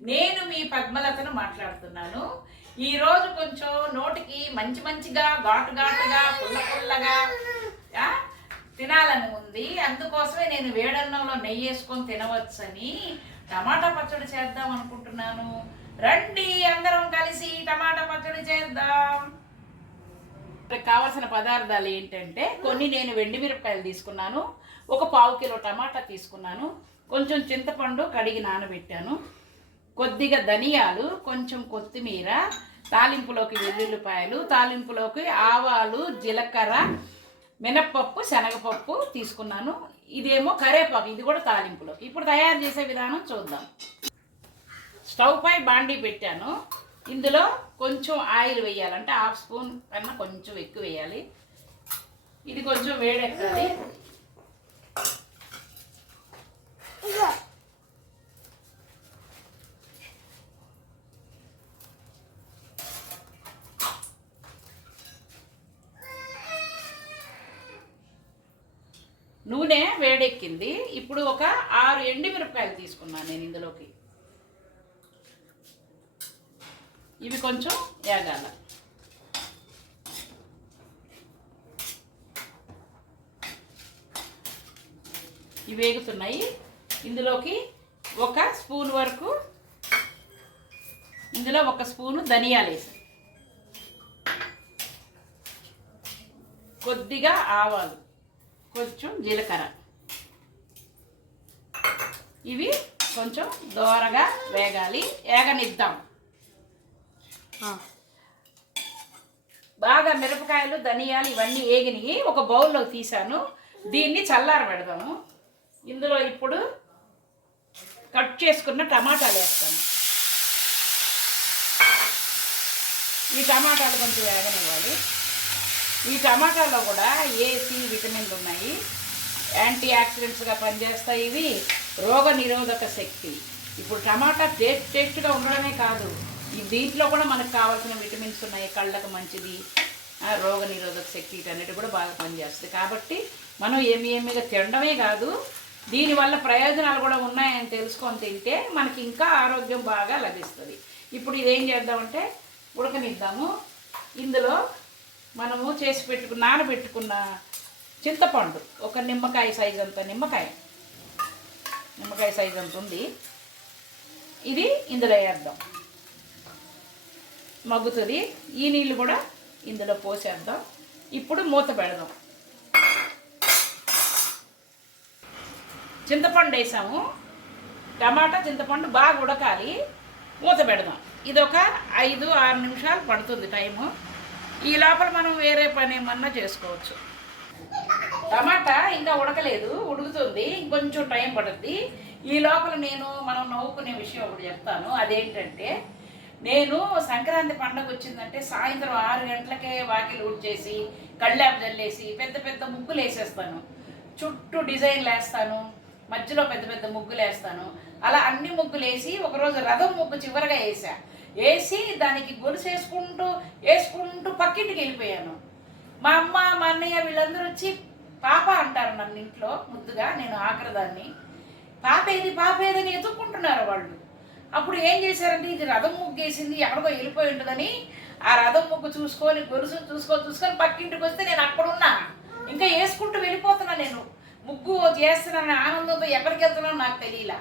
నేను మీ పద్మలతను మాట్లాడుతున్నాను. ఈరోజు కొంచెం నోటికి మంచిగా ఘాటుగా పుల్లగా తినాలని ఉంది. అందుకోసమే నేను వేడన్నంలో నెయ్యి వేసుకొని తినవచ్చని టమాటా పచ్చడి చేద్దాం అనుకుంటున్నాను. రండి అందరం కలిసి టమాటా పచ్చడి చేద్దాం. కావలసిన పదార్థాలు ఏంటంటే, కొన్ని నేను వెండి మిరపకాయలు తీసుకున్నాను, ఒక 1/4 కిలో టమాటా తీసుకున్నాను, కొంచెం చింతపండు కడిగి నానబెట్టాను, కొద్దిగా ధనియాలు, కొంచెం కొత్తిమీర, తాలింపులోకి వెల్లుల్లిపాయలు, తాలింపులోకి ఆవాలు, జీలకర్ర, మినప్పప్పు, శనగపప్పు తీసుకున్నాను. ఇదేమో కరేపాకు, ఇది కూడా తాలింపులోకి. ఇప్పుడు తయారు చేసే విధానం చూద్దాం. స్టవ్ పై బాండీ పెట్టాను. ఇందులో కొంచెం ఆయిల్ వేయాలి, అంటే 1/2 స్పూన్ కన్నా కొంచెం ఎక్కువ వేయాలి. ఇది కొంచెం వేడెక్కాలి. నూనె వేడెక్కింది. ఇప్పుడు ఒక 6 ఎండుమిరపకాయలు తీసుకున్నాను నేను ఇందులోకి. ఇవి కొంచెం వేగాల. ఇవి వేగుతున్నాయి. ఇందులోకి 1 స్పూన్ వరకు, ఇందులో 1 స్పూను ధనియాలు వేసి, కొద్దిగా ఆవాలు, కొంచెం జీలకర్ర. ఇవి కొంచెం దోరగా వేగాలి, వేగనిద్దాం. బాగా మిరపకాయలు, ధనియాలు ఇవన్నీ వేగినవి ఒక బౌల్లో తీసాను. దీన్ని చల్లార పెడదాము. ఇందులో ఇప్పుడు కట్ చేసుకున్న టమాటాలు వేస్తాను. ఈ టమాటాలు కొంచెం వేగనివ్వాలి. ఈ టమాటాలో కూడా సి విటమిన్లు ఉన్నాయి, యాంటీ ఆక్సిడెంట్స్గా పనిచేస్తాయి. ఇవి రోగ నిరోధక శక్తి. ఇప్పుడు టమాటా టేస్ట్గా ఉండడమే కాదు, దీంట్లో కూడా మనకు కావాల్సిన విటమిన్స్ ఉన్నాయి. కళ్ళకు మంచిది, రోగ నిరోధక శక్తి, వీటన్నిటి కూడా బాగా పనిచేస్తుంది. కాబట్టి మనం ఏమిగా తినడమే కాదు, దీనివల్ల ప్రయోజనాలు కూడా ఉన్నాయని తెలుసుకొని తింటే మనకి ఇంకా ఆరోగ్యం బాగా లభిస్తుంది. ఇప్పుడు ఇదేం చేద్దామంటే ఉడకనిద్దాము. ఇందులో మనము నానబెట్టుకున్న చింతపండు, ఒక నిమ్మకాయ సైజు అంత, నిమ్మకాయ సైజు అంత ఉంది. ఇది ఇందులో వేద్దాం, మగ్గుతుంది. ఈ నీళ్ళు కూడా ఇందులో పోసేద్దాం. ఇప్పుడు మూత పెడదాం. చింతపండు వేసాము, టమాటా చింతపండు బాగా ఉడకాలి. మూత పెడదాం. ఇది ఒక 5-6 నిమిషాలు పడుతుంది టైము. ఈ లోపల మనం వేరే పని ఏమన్నా చేసుకోవచ్చు. టమాటా ఇంకా ఉడకలేదు, ఉడుకుతుంది, ఇంకొంచెం టైం పడుతుంది. ఈ లోపల మనం నవ్వుకునే విషయం ఒకటి చెప్తాను. అదేంటంటే, నేను సంక్రాంతి పండుగ వచ్చిందంటే సాయంత్రం 6 గంటలకే వాకిలు ఊడ్చేసి, కళ్ళాపు జల్లేసి, పెద్ద ముగ్గులు వేసేస్తాను. చుట్టూ డిజైన్లు వేస్తాను, మధ్యలో పెద్ద ముగ్గులు వేస్తాను. అలా అన్ని ముగ్గులు వేసి ఒకరోజు రథం ముగ్గు చివరగా వేసి దానికి గొలుసు వేసుకుంటూ పక్కింటికి వెళ్ళిపోయాను. మా అమ్మ, మా అన్నయ్య వీళ్ళందరూ వచ్చి పాప అంటారు నన్ను ఇంట్లో ముద్దుగా. నేను ఆఖరిదాన్ని. పాప ఏదని ఎత్తుక్కుంటున్నారు వాళ్ళు. అప్పుడు ఏం చేశారంటే, ఇది రథం ముగ్గు వేసింది, ఎక్కడికో వెళ్ళిపోయి ఉంటుందని ఆ రథం ముగ్గు చూసుకొని, గొలుసు చూసుకొని పక్కింటికి వస్తే నేను అక్కడున్నా, ఇంకా వేసుకుంటూ వెళ్ళిపోతున్నా. నేను ముగ్గు చేస్తున్నాను ఆనందంతో, ఎక్కడికి వెళ్తున్నానో నాకు తెలియలా.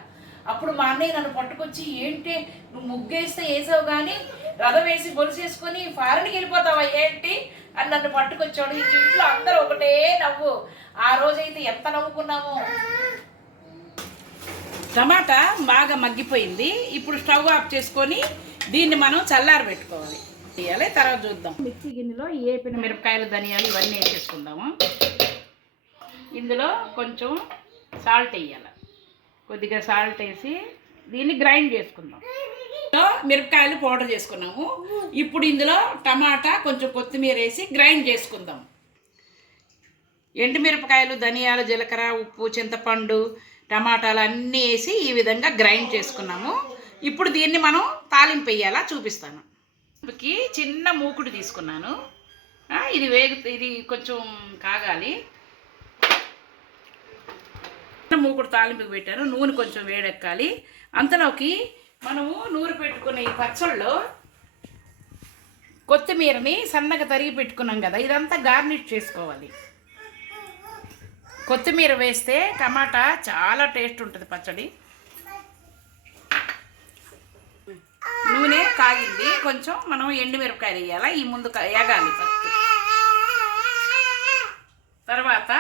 అప్పుడు మా అన్నయ్య నన్ను పట్టుకొచ్చి, ఏంటి నువ్వు ముగ్గు వేసావు కానీ రథం వేసి గొలుసు వేసుకొని ఫారెన్కి వెళ్ళిపోతావా ఏంటి అని నన్ను పట్టుకొచ్చాడు. ఇంట్లో అందరూ ఒకటే నవ్వు. ఆ రోజైతే ఎంత నవ్వుకున్నామో. టమాటా బాగా మగ్గిపోయింది. ఇప్పుడు స్టవ్ ఆఫ్ చేసుకొని దీన్ని మనం చల్లార పెట్టుకోవాలి. తర్వాత చూద్దాం. మిక్సీ గిన్నెలో ఏపిన మిరపకాయలు, ధనియాలు ఇవన్నీ వేసేసుకుందాము. ఇందులో కొంచెం సాల్ట్ వేయాలి, కొద్దిగా సాల్ట్ వేసి దీన్ని గ్రైండ్ చేసుకుందాం. మిరపకాయలు పౌడర్ చేసుకున్నాము. ఇప్పుడు ఇందులో టమాటా, కొంచెం కొత్తిమీర వేసి గ్రైండ్ చేసుకుందాం. ఎండుమిరపకాయలు, ధనియాలు, జీలకర్ర, ఉప్పు, చింతపండు, టమాటాలు అన్నీ వేసి ఈ విధంగా గ్రైండ్ చేసుకున్నాము. ఇప్పుడు దీన్ని మనం తాలింపు వేయాలా చూపిస్తాను. చిన్న మూకుడు తీసుకున్నాను. ఇది కొంచెం కాగాలి. మూకుడు తాలింపుకి పెట్టాను. నూనె కొంచెం వేడెక్కాలి. అంతలోకి మనము నూరు పెట్టుకునే ఈ పచ్చళ్ళలో కొత్తిమీరని సన్నగా తరిగి పెట్టుకున్నాం కదా, ఇదంతా గార్నిష్ చేసుకోవాలి. కొత్తిమీర వేస్తే టమాటా చాలా టేస్ట్ ఉంటుంది పచ్చడి. నూనె కాగింది, కొంచెం మనం ఎండుమిరపకాయలు వేయాలి. ఈ ముందు వేగాలి ఫస్ట్. తర్వాత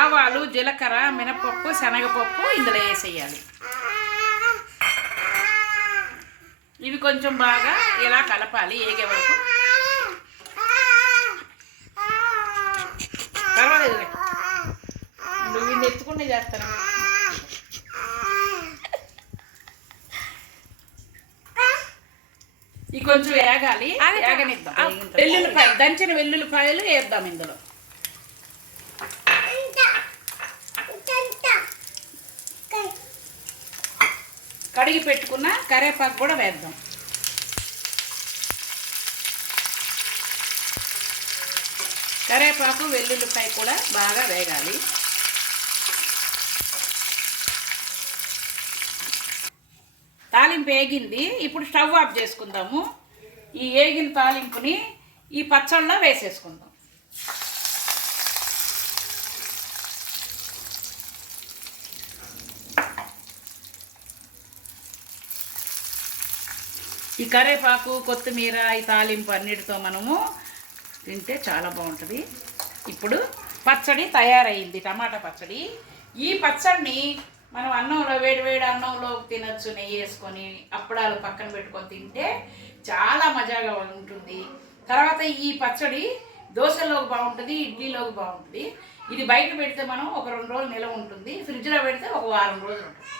ఆవాలు, జీలకర్ర, మినపప్పు, శనగపప్పు ఇందులో వేసేయాలి. ఇవి కొంచెం బాగా ఇలా కలపాలి ఏగే వరకు. పర్వాలేదు, నువ్వు ఇది ఎత్తుకుంటే చేస్తాను. ఇవి కొంచెం వేగాలి, వేగనిద్దాం. వెల్లుల్లిపాయలు, దంచిన వెల్లుల్లిపాయలు వేద్దాం ఇందులో. కడిగి పెట్టుకున్న కరివేపాకు కూడా వేద్దాం. కరివేపాకు, వెల్లుల్లిపాయ కూడా బాగా వేగాలి. తాలింపు వేగింది, ఇప్పుడు స్టవ్ ఆఫ్ చేసుకుందాము. ఈ వేగిన తాలింపుని ఈ పచ్చళ్ళలో వేసేసుకుందాం. ఈ కరివేపాకు, కొత్తిమీర, ఈ తాలింపు అన్నిటితో మనము తింటే చాలా బాగుంటుంది. ఇప్పుడు పచ్చడి తయారైంది, టమాటా పచ్చడి. ఈ పచ్చడిని మనం అన్నంలో, వేడి అన్నంలో తినచ్చు. నెయ్యి వేసుకొని అప్పడాలు పక్కన పెట్టుకొని తింటే చాలా మజాగా ఉంటుంది. తర్వాత ఈ పచ్చడి దోశలోకి బాగుంటుంది, ఇడ్లీలోకి బాగుంటుంది. ఇది బయట పెడితే మనం ఒక 2 రోజులు నిలవ ఉంటుంది, ఫ్రిడ్జ్లో పెడితే ఒక వారం రోజులు ఉంటుంది.